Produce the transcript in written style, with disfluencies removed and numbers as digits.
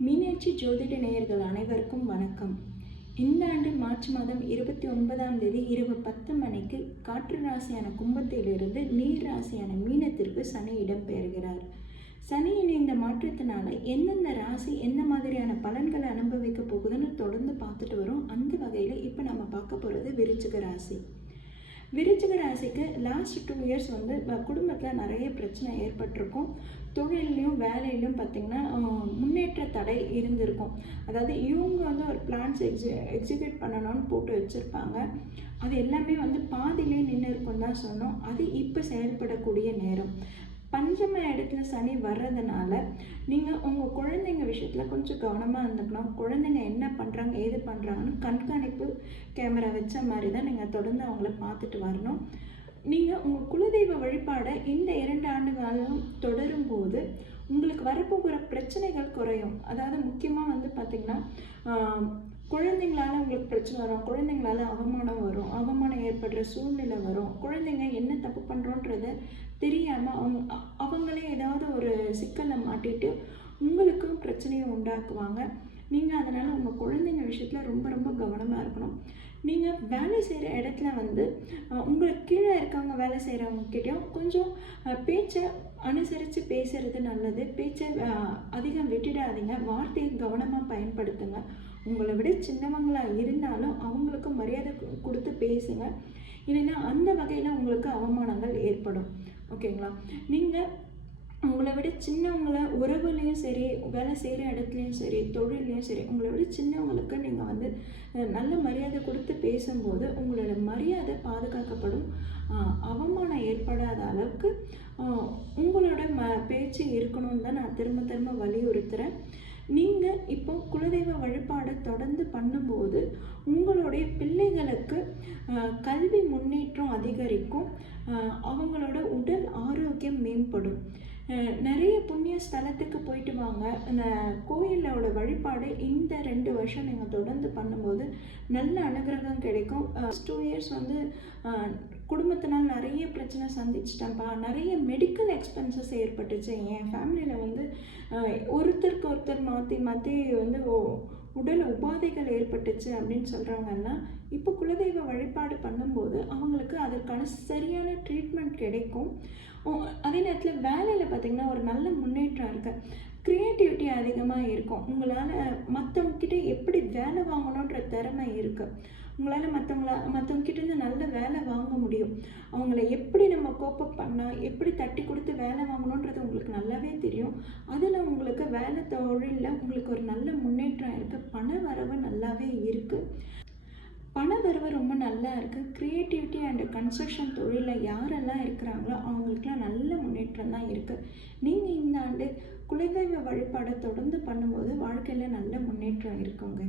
மீனாட்சி ஜோதிட நேயர்கள் அனைவருக்கும் வணக்கம். இந்த ஆண்டு மார்ச் மாதம் 29ஆம் தேதி இரவு 10 மணிக்கு காற்று ராசியான கும்பத்திலிருந்து நீர் ராசியான மீனத்திற்கு சனி இடம்பெறுகிறார். சனியின் இந்த மாற்றத்தினால எந்தெந்த ராசி எந்த மாதிரியான பலன்களை அனுபவிக்க போகுதுன்னு தொடர்ந்து பார்த்துட்டு வரோம். அந்த வகையில் இப்போ நம்ம பார்க்க போகிறது விருச்சிக ராசி. விருச்சிக ராசிக்கு லாஸ்ட் 2 இயர்ஸ் குடும்பத்தில் நிறைய பிரச்சனை ஏற்பட்டிருக்கும். தொழிலையும் வேலையிலும் பார்த்திங்கன்னா முன்னேற்ற தடை இருந்திருக்கும். அதாவது இவங்க ஒரு பிளான்ஸ் எக்ஸிக்யூட் பண்ணணும்னு போட்டு வச்சுருப்பாங்க. அது எல்லாமே பாதியிலே நின்று இருக்கும் தான் சொன்னோம். அது இப்போ செயல்படக்கூடிய நேரம். பஞ்சம இடத்துல சனி வர்றதுனால நீங்கள் உங்கள் குழந்தைங்க விஷயத்தில் கொஞ்சம் கவனமாக இருந்துக்கணும். குழந்தைங்க என்ன பண்ணுறாங்க ஏது பண்ணுறாங்கன்னு கண்காணிப்பு கேமரா வச்ச மாதிரி தான் நீங்கள் தொடர்ந்து அவங்கள பார்த்துட்டு வரணும். நீங்கள் உங்கள் குலதெய்வ வழிபாடை இந்த 2 ஆண்டு காலம் தொடரும்போது உங்களுக்கு வரப்போகிற பிரச்சனைகள் குறையும். அதாவது முக்கியமாக பார்த்திங்கன்னா குழந்தைங்களால உங்களுக்கு பிரச்சனை வரும், குழந்தைங்களால அவமானம் வரும், அவமானம் ஏற்படுற சூழ்நிலை வரும். குழந்தைங்க என்ன தப்பு பண்ணுறோன்றத தெரியாமல் அவங்களே ஏதாவது ஒரு சிக்கலை மாட்டிட்டு உங்களுக்கும் பிரச்சனையை உண்டாக்குவாங்க. நீங்கள் அதனால் உங்கள் குழந்தைங்க விஷயத்தில் ரொம்ப ரொம்ப கவனமாக இருக்கணும். நீங்கள் வேலை செய்கிற இடத்துல உங்களுக்கு கீழே இருக்கவங்க வேலை செய்கிறவங்கக்கிட்டையும் கொஞ்சம் பேச்சை அனுசரித்து பேசுகிறது நல்லது. பேச்சை அதிகம் விட்டுடாதீங்க. வார்த்தையை கவனமாக பயன்படுத்துங்க. உங்களை விட சின்னவங்களாக இருந்தாலும் அவங்களுக்கு மரியாதை கொடுத்து பேசுங்க. இல்லைன்னா அந்த வகையில் உங்களுக்கு அவமானங்கள் ஏற்படும். ஓகேங்களா? நீங்கள் உங்களை விட சின்னவங்களை உறவுலையும் சரி, வேலை செய்கிற இடத்துலையும் சரி, தொழிலையும் சரி, உங்களை விட சின்னவங்களுக்கு நீங்கள் நல்ல மரியாதை கொடுத்து பேசும்போது உங்களோட மரியாதை பாதுகாக்கப்படும். அவமானம் ஏற்படாத அளவுக்கு உங்களோட பேச்சு இருக்கணும்னு தான் நான் திரும்ப திரும்ப வலியுறுத்துகிறேன். நீங்கள் இப்போ குலதெய்வ வழிபாடை தொடர்ந்து பண்ணும்போது உங்களுடைய பிள்ளைகளுக்கு கல்வி முன்னேற்றம் அதிகரிக்கும். அவங்களோட உடல் ஆரோக்கியம் மேம்படும். நிறைய புண்ணிய ஸ்தலத்துக்கு போயிட்டு வாங்க. அந்த கோயிலோட வழிபாடு இந்த 2 வருஷம் நீங்கள் தொடர்ந்து பண்ணும்போது நல்ல அனுகிரகம் கிடைக்கும். 2 இயர்ஸ் குடும்பத்தினால் நிறைய பிரச்சனை சந்திச்சிட்டேன்ப்பா, நிறைய மெடிக்கல் எக்ஸ்பென்சஸ் ஏற்பட்டுச்சு, என் ஃபேமிலியில் ஒருத்தருக்கு ஒருத்தர் மாற்றி மாற்றி உடல் உபாதைகள் ஏற்பட்டுச்சு அப்படின்னு சொல்கிறவங்கன்னா இப்போ குலதெய்வ வழிபாடு பண்ணும்போது அவங்களுக்கு அதற்கான சரியான ட்ரீட்மெண்ட் கிடைக்கும். அதே நேரத்தில் வேலையில் பார்த்திங்கன்னா ஒரு நல்ல முன்னேற்றம் இருக்குது. க்ரியேட்டிவிட்டி அதிகமாக இருக்கும். உங்களால் மற்றவங்கக்கிட்ட எப்படி வேலை வாங்கணுன்ற திறமை இருக்குது. உங்களால் மற்றவங்கக்கிட்டேருந்து நல்ல வேலை வாங்க முடியும். அவங்கள எப்படி நம்ம கோப்பப் பண்ணால் எப்படி தட்டி கொடுத்து வேலை வாங்கணுன்றது உங்களுக்கு நல்லாவே தெரியும். அதில் உங்களுக்கு வேலை தொழிலில் உங்களுக்கு ஒரு நல்ல முன்னேற்றம் இருக்குது. பண வரவு நல்லாவே இருக்குது. பண வரவு ரொம்ப நல்லா இருக்குது. க்ரியேட்டிவிட்டி அண்ட் கன்ஸ்ட்ரக்ஷன் தொழிலில் யாரெல்லாம் இருக்கிறாங்களோ அவங்களுக்குலாம் நல்ல முன்னேற்றம் தான் இருக்குது. நீங்கள் இந்த ஆண்டு குலதெய்வ வழிபாடை தொடர்ந்து பண்ணும்போது வாழ்க்கையில் நல்ல முன்னேற்றம் இருக்குங்க.